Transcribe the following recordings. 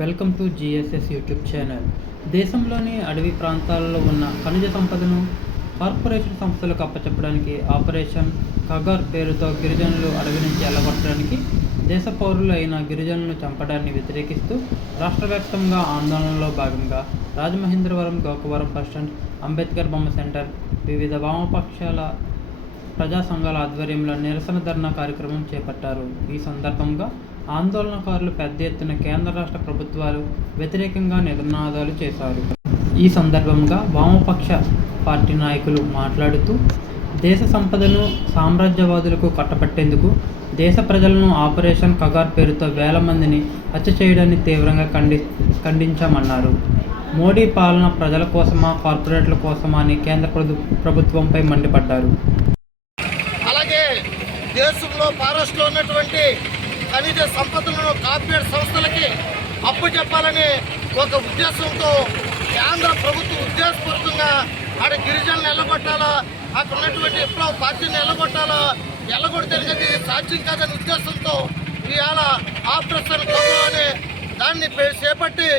Welcome to GSS YouTube channel. దేశంలోని అడవి ప్రాంతాల్లో ఉన్న ఖనిజ సంపదను కార్పొరేషన్ సంస్థలకు అప్పచెప్పడానికి ఆపరేషన్ కగార్ పేరుతో గిరిజనులు అడవి నుంచి ఎల్లగొట్టడానికి, దేశ పౌరులు అయిన గిరిజనులను చంపడాన్ని వ్యతిరేకిస్తూ రాష్ట్ర వ్యాప్తంగా ఆందోళనలో భాగంగా రాజమహేంద్రవరం, గోకవరం బస్టాండ్, అంబేద్కర్ బొమ్మ సెంటర్, వివిధ వామపక్షాల ప్రజా సంఘాల ఆధ్వర్యంలో నిరసన ధర్నా కార్యక్రమం చేపట్టారు. ఈ సందర్భంగా ఆందోళనకారులు పెద్ద ఎత్తున కేంద్ర రాష్ట్ర ప్రభుత్వాలు వ్యతిరేకంగా నినాదాలు చేశారు. ఈ సందర్భంగా వామపక్ష పార్టీ నాయకులు మాట్లాడుతూ, దేశ సంపదను సామ్రాజ్యవాదులకు కట్టబెట్టేందుకు దేశ ప్రజలను ఆపరేషన్ కగార్ పేరుతో వేల మందిని హత్య చేయడాన్ని తీవ్రంగా ఖండించామన్నారు. మోడీ పాలన ప్రజల కోసమా, కార్పొరేట్ల కోసమా అని కేంద్ర ప్రభుత్వంపై మండిపడ్డారు. అలాగే దేశంలో ఫారెస్ట్లో ఉన్నటువంటి ఖనిజ సంపదలను కార్పొరేట్ సంస్థలకి అప్పు చెప్పాలని ఒక ఉద్దేశంతో కేంద్ర ప్రభుత్వం ఉద్దేశపూర్వకంగా ఆడ గిరిజనులు ఎల్లగొట్టాలా, అక్కడ ఉన్నటువంటి విప్లవ పార్టీని ఎల్లగొట్టాలా, ఎల్లగొడితే సాధ్యం కాదని ఉద్దేశంతో ఇవాళ ఆపరేషన్ కగార్ అనే దాన్ని చేపట్టి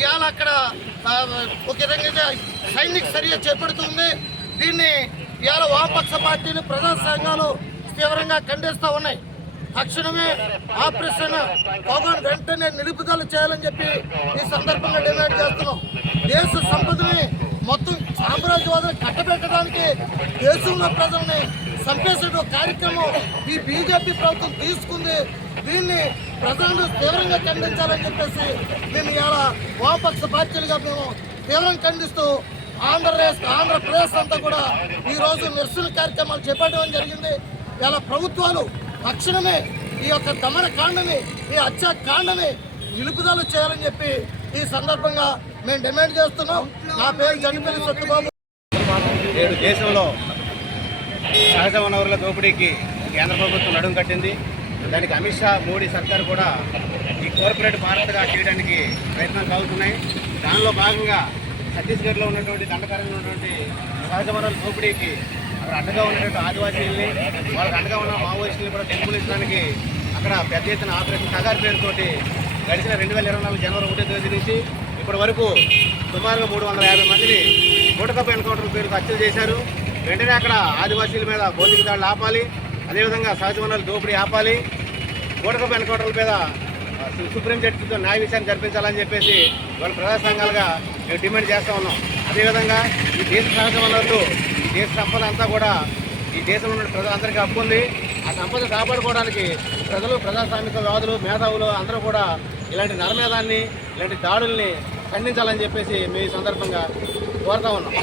ఇవాళ అక్కడ ఒక విధంగా సైనిక చర్య చేపడుతుంది. దీన్ని ఇవాళ వామపక్ష పార్టీలు, ప్రజా సంఘాలు తీవ్రంగా ఖండిస్తూ ఉన్నాయి. తక్షణమే ఆపరేషన్ కగార్ వెంటనే నిలుపుదల చేయాలని చెప్పి ఈ సందర్భంగా డిమాండ్ చేస్తున్నాం. దేశ సంపదని మొత్తం సామ్రాజ్యవాదులు కట్టబెట్టడానికి, దేశంలో ప్రజల్ని చంపేసే కార్యక్రమం ఈ బీజేపీ ప్రభుత్వం తీసుకుంది. దీన్ని ప్రజలను తీవ్రంగా ఖండించాలని చెప్పేసి మేము ఇవాళ వామపక్ష పార్టీలుగా మేము తీవ్రంగా ఖండిస్తూ ఆంధ్రప్రదేశ్ అంతా కూడా ఈరోజు నిరసన కార్యక్రమాలు చేపట్టడం జరిగింది. ఇలా ప్రభుత్వాలు తక్షణమే ఈ యొక్క దమనకాండని, ఈ హత్యాకాండని నిలుపుదల చేయాలని చెప్పి ఈ సందర్భంగా మేము డిమాండ్ చేస్తున్నాం. నా పేరు జనపల్లి సత్యబాబు. నేడు దేశంలో సహజ వనరుల దోపిడీకి కేంద్ర ప్రభుత్వం నడుం కట్టింది. దానికి అమిత్ షా, మోడీ సర్కార్ కూడా ఈ కార్పొరేట్ భారత్గా చేయడానికి ప్రయత్నాలు సాగుతున్నాయి. దానిలో భాగంగా ఛత్తీస్గఢ్లో ఉన్నటువంటి దండకారంలో ఉన్నటువంటి సహజ వనరుల దోపిడీకి అక్కడ అడ్డగా ఉన్నటువంటి ఆదివాసీలని, వాళ్ళకి అడ్డగా ఉన్న మావోయిస్టులను కూడా నిర్మూలించడానికి అక్కడ పెద్ద ఎత్తున ఆపరేషన్ కగార్ పేరుతోటి గడిచిన 2024 జనవరి 1వ తేదీ నుంచి ఇప్పటి వరకు సుమారుగా 350 మందిని గూటకప్పు ఎన్కౌంటర్ పేరుతో హత్యలు చేశారు. వెంటనే అక్కడ ఆదివాసీల మీద భౌతిక దాడులు ఆపాలి, అదేవిధంగా సహజ వనరుల దోపిడీ ఆపాలి, గూటకప్పు ఎన్కౌంటర్ల మీద సుప్రీం జడ్జితో న్యాయ విచారణ జరిపించాలని చెప్పేసి వాళ్ళ ప్రజా సంఘాలుగా మేము డిమాండ్ చేస్తూ ఉన్నాం. అదేవిధంగా ఈ దేశ సహజ వనరులు, ఈ దేశ సంపద అంతా కూడా ఈ దేశంలో ఉన్న ప్రజలందరికీ హక్కు ఉంది. ఆ సంపద కాపాడుకోవడానికి ప్రజలు, ప్రజాస్వామిక వాదులు, మేధావులు అందరూ కూడా ఇలాంటి నరమేధాన్ని, ఇలాంటి దాడుల్ని ఖండించాలని చెప్పేసి మేము ఈ సందర్భంగా కోరుతా ఉన్నాం.